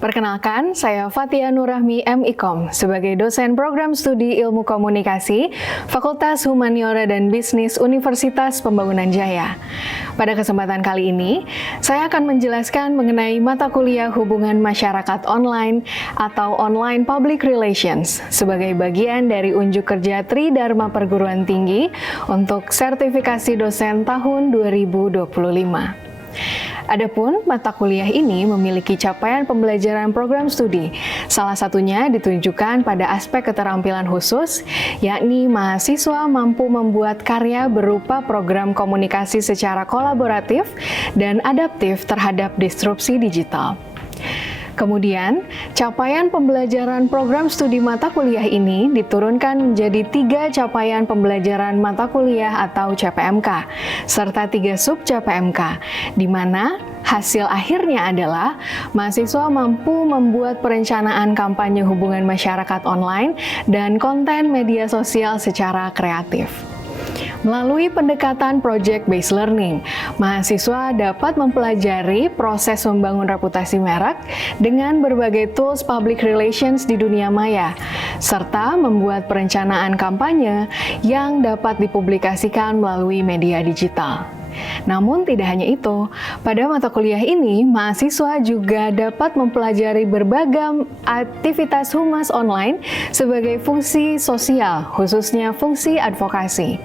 Perkenalkan, saya Fatia Nurrahmi M.Ikom sebagai dosen program studi Ilmu Komunikasi Fakultas Humaniora dan Bisnis Universitas Pembangunan Jaya. Pada kesempatan kali ini, saya akan menjelaskan mengenai mata kuliah Hubungan Masyarakat Online atau Online Public Relations sebagai bagian dari unjuk kerja Tridharma Perguruan Tinggi untuk sertifikasi dosen tahun 2025. Adapun mata kuliah ini memiliki capaian pembelajaran program studi. Salah satunya ditunjukkan pada aspek keterampilan khusus, yakni mahasiswa mampu membuat karya berupa program komunikasi secara kolaboratif dan adaptif terhadap disrupsi digital. Kemudian, capaian pembelajaran program studi mata kuliah ini diturunkan menjadi 3 capaian pembelajaran mata kuliah atau CPMK, serta 3 sub CPMK, di mana hasil akhirnya adalah mahasiswa mampu membuat perencanaan kampanye hubungan masyarakat online dan konten media sosial secara kreatif. Melalui pendekatan project-based learning, mahasiswa dapat mempelajari proses membangun reputasi merek dengan berbagai tools public relations di dunia maya, serta membuat perencanaan kampanye yang dapat dipublikasikan melalui media digital. Namun tidak hanya itu, pada mata kuliah ini, mahasiswa juga dapat mempelajari berbagai aktivitas humas online sebagai fungsi sosial, khususnya fungsi advokasi.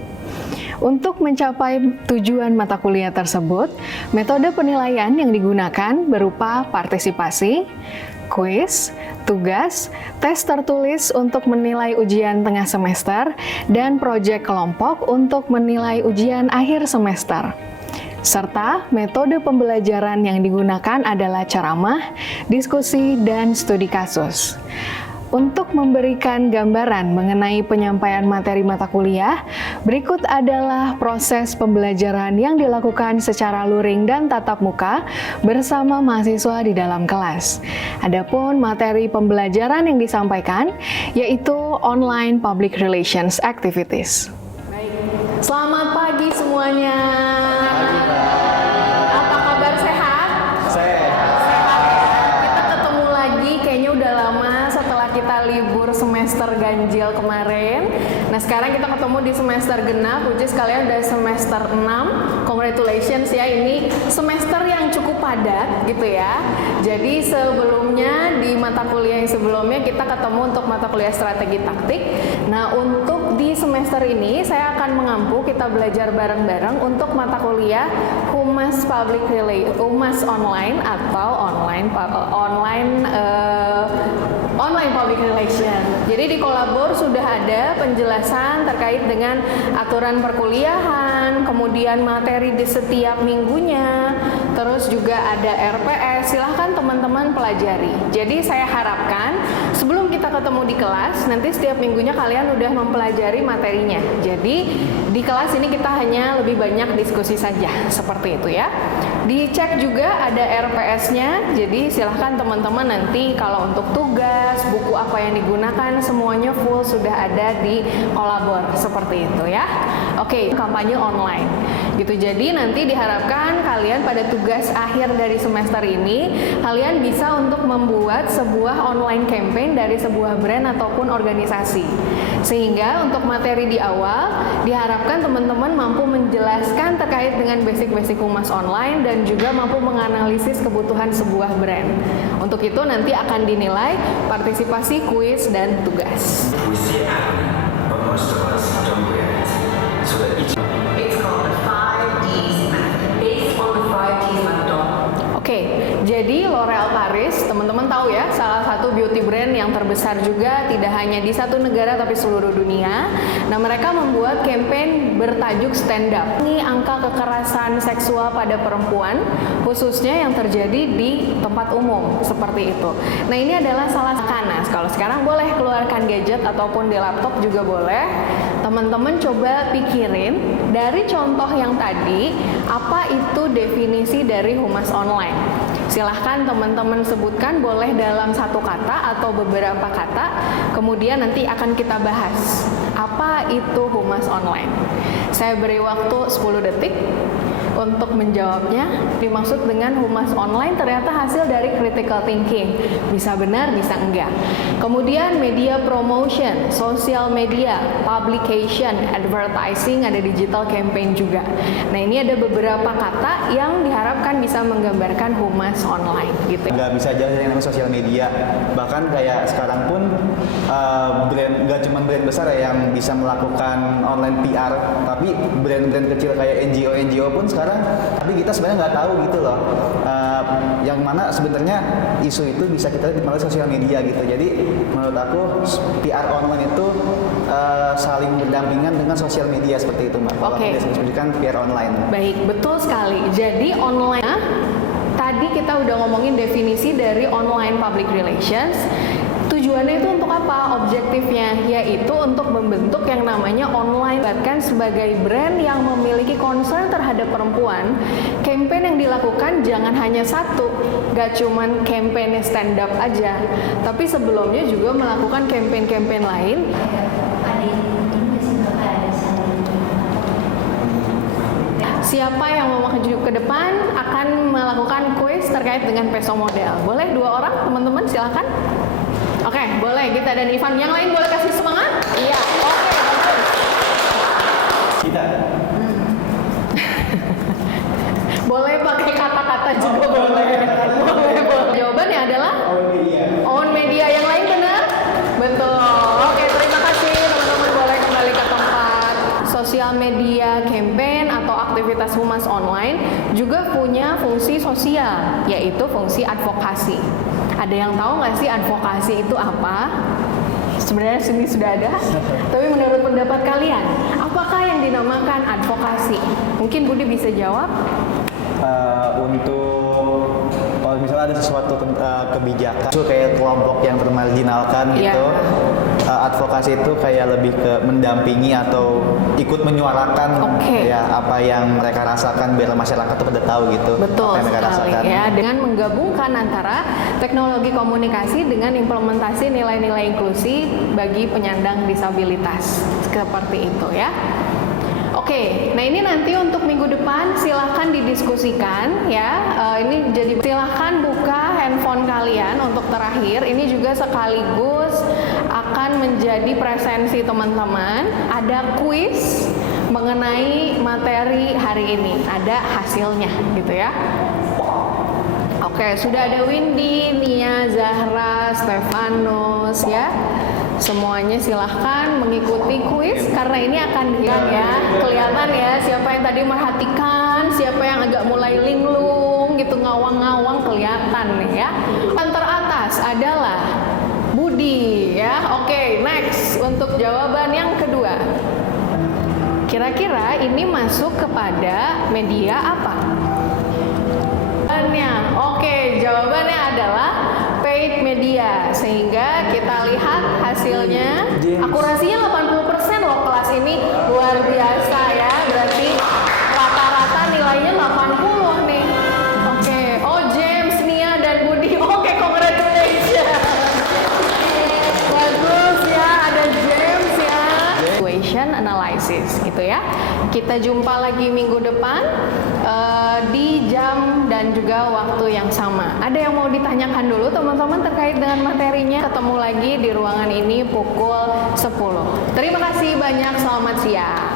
Untuk mencapai tujuan mata kuliah tersebut, metode penilaian yang digunakan berupa partisipasi, kuis, tugas, tes tertulis untuk menilai ujian tengah semester, dan proyek kelompok untuk menilai ujian akhir semester. Serta metode pembelajaran yang digunakan adalah ceramah, diskusi, dan studi kasus. Untuk memberikan gambaran mengenai penyampaian materi mata kuliah, berikut adalah proses pembelajaran yang dilakukan secara luring dan tatap muka bersama mahasiswa di dalam kelas. Adapun materi pembelajaran yang disampaikan yaitu online public relations activities. Baik. Selamat pagi semuanya. Apa kabar, sehat? Sehat. Kita ketemu lagi, kayaknya udah lama setelah kita libur semester ganjil kemarin. Nah, sekarang kita ketemu di semester genap, which is kalian udah semester 6. Congratulations ya, ini semester yang cukup padat gitu ya. Jadi sebelumnya di mata kuliah yang sebelumnya kita ketemu untuk mata kuliah strategi taktik. Nah, untuk di semester ini saya akan mengampu kita belajar bareng-bareng untuk mata kuliah Humas Online atau online public relation. Jadi di Kolabor sudah ada penjelasan terkait dengan aturan perkuliahan, kemudian materi di setiap minggunya, terus juga ada RPS. Silahkan teman-teman pelajari. Jadi saya harapkan sebelum kita ketemu di kelas, nanti setiap minggunya kalian udah mempelajari materinya. Jadi di kelas ini kita hanya lebih banyak diskusi saja, seperti itu ya. Dicek juga ada RPS-nya, jadi silahkan teman-teman nanti kalau untuk tugas, buku apa yang digunakan, semuanya full sudah ada di Kolabor, seperti itu ya. Oke, kampanye online gitu. Jadi nanti diharapkan kalian pada tugas akhir dari semester ini, kalian bisa untuk membuat sebuah online campaign dari sebuah brand ataupun organisasi. Sehingga untuk materi di awal, diharapkan teman-teman mampu menjelaskan terkait dengan basic-basic humas online dan juga mampu menganalisis kebutuhan sebuah brand. Untuk itu nanti akan dinilai partisipasi, kuis, dan tugas. Oke, jadi L'Oréal Paris, teman-teman tahu ya, salah satu beauty brand yang terbesar juga, tidak hanya di satu negara tapi seluruh dunia. Nah, mereka membuat campaign bertajuk Stand Up. Ini angka kekerasan seksual pada perempuan, khususnya yang terjadi di tempat umum, seperti itu. Nah, ini adalah salah satu. Kalau sekarang boleh keluarkan gadget ataupun di laptop juga boleh. Teman-teman coba pikirin dari contoh yang tadi, apa itu definisi dari humas online. Silahkan teman-teman sebutkan, boleh dalam satu kata atau beberapa kata, kemudian nanti akan kita bahas apa itu humas online. Saya beri waktu 10 detik Untuk menjawabnya, dimaksud dengan humas online ternyata hasil dari critical thinking. Bisa benar, bisa enggak. Kemudian media promotion, social media, publication, advertising, ada digital campaign juga. Nah, ini ada beberapa kata yang diharapkan bisa menggambarkan humas online gitu. Nggak bisa aja yang namanya sosial media. Bahkan kayak sekarang pun nggak cuma brand besar ya yang bisa melakukan online PR, tapi brand-brand kecil kayak NGO pun sekarang, tapi kita sebenarnya nggak tahu gitu loh, yang mana sebenarnya isu itu bisa kita lihat melalui sosial media gitu. Jadi menurut aku PR online itu saling berdampingan dengan sosial media seperti itu, Mbak. Kalau kita sebutkan PR online. Baik, betul sekali. Jadi online, tadi kita udah ngomongin definisi dari online public relations. Tujuannya itu untuk apa? Objektifnya yaitu untuk membentuk yang namanya online. Bahkan sebagai brand yang memiliki concern terhadap perempuan, campaign yang dilakukan jangan hanya satu, gak cuman campaign stand up aja, tapi sebelumnya juga melakukan campaign-campaign lain. Siapa yang mau maju ke depan akan melakukan kuis terkait dengan peso model. Boleh 2 orang, teman-teman, silakan. Oke, boleh Gita dan Ivan. Yang lain boleh kasih semangat? Iya, oke. Kita. Boleh pakai kata-kata juga, boleh. Jawabannya adalah? Own media. Yang lain benar? Betul. Oke, terima kasih teman-teman. Boleh kembali ke tempat. Sosial media campaign atau aktivitas humas online juga punya fungsi sosial, yaitu fungsi advokasi. Ada yang tahu nggak sih advokasi itu apa? Sebenarnya sini sudah ada, tapi menurut pendapat kalian, apakah yang dinamakan advokasi? Mungkin Budi bisa jawab. Untuk kalau misalnya ada sesuatu kebijakan itu kayak kelompok yang termarginalkan gitu, advokasi itu kayak lebih ke mendampingi atau ikut menyuarakan ya apa yang mereka rasakan biar masyarakat itu pada tahu gitu. Betul apa yang mereka sekali rasakan. ya, dengan menggabungkan antara teknologi komunikasi dengan implementasi nilai-nilai inklusi bagi penyandang disabilitas seperti itu ya. Oke, nah ini nanti untuk minggu depan silahkan didiskusikan ya. Ini jadi silahkan buka handphone kalian untuk terakhir. Ini juga sekaligus akan menjadi presensi teman-teman. Ada kuis mengenai materi hari ini. Ada hasilnya gitu ya. Oke, sudah ada Windy, Nia, Zahra, Stefanus ya. Semuanya silahkan mengikuti kuis karena ini akan dilihat ya, kelihatan ya siapa yang tadi merhatikan, siapa yang agak mulai linglung gitu, ngawang-ngawang kelihatan nih ya. Yang teratas adalah Budi ya. Oke, next untuk jawaban yang kedua. Kira-kira ini masuk kepada media apa? Oke, jawabannya adalah paid media. Sehingga kita lihat hasilnya, akurasinya 80% loh kelas ini, luar biasa ya. Berarti rata-rata nilainya 80 nih. Oke, oh James, Nia, dan Budi. Oke, congratulations. Bagus ya, ada James ya. Situation analysis gitu ya. Kita jumpa lagi minggu depan di jam dan juga waktu yang sama. Ada yang mau ditanyakan dulu teman-teman terkait dengan materinya? Ketemu lagi di ruangan ini pukul 10. Terima kasih banyak, selamat siang.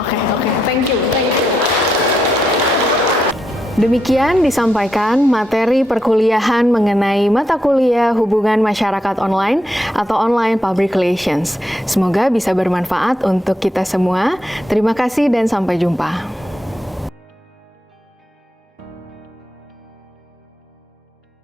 Oke, thank you. Demikian disampaikan materi perkuliahan mengenai mata kuliah hubungan masyarakat online atau online public relations. Semoga bisa bermanfaat untuk kita semua. Terima kasih dan sampai jumpa.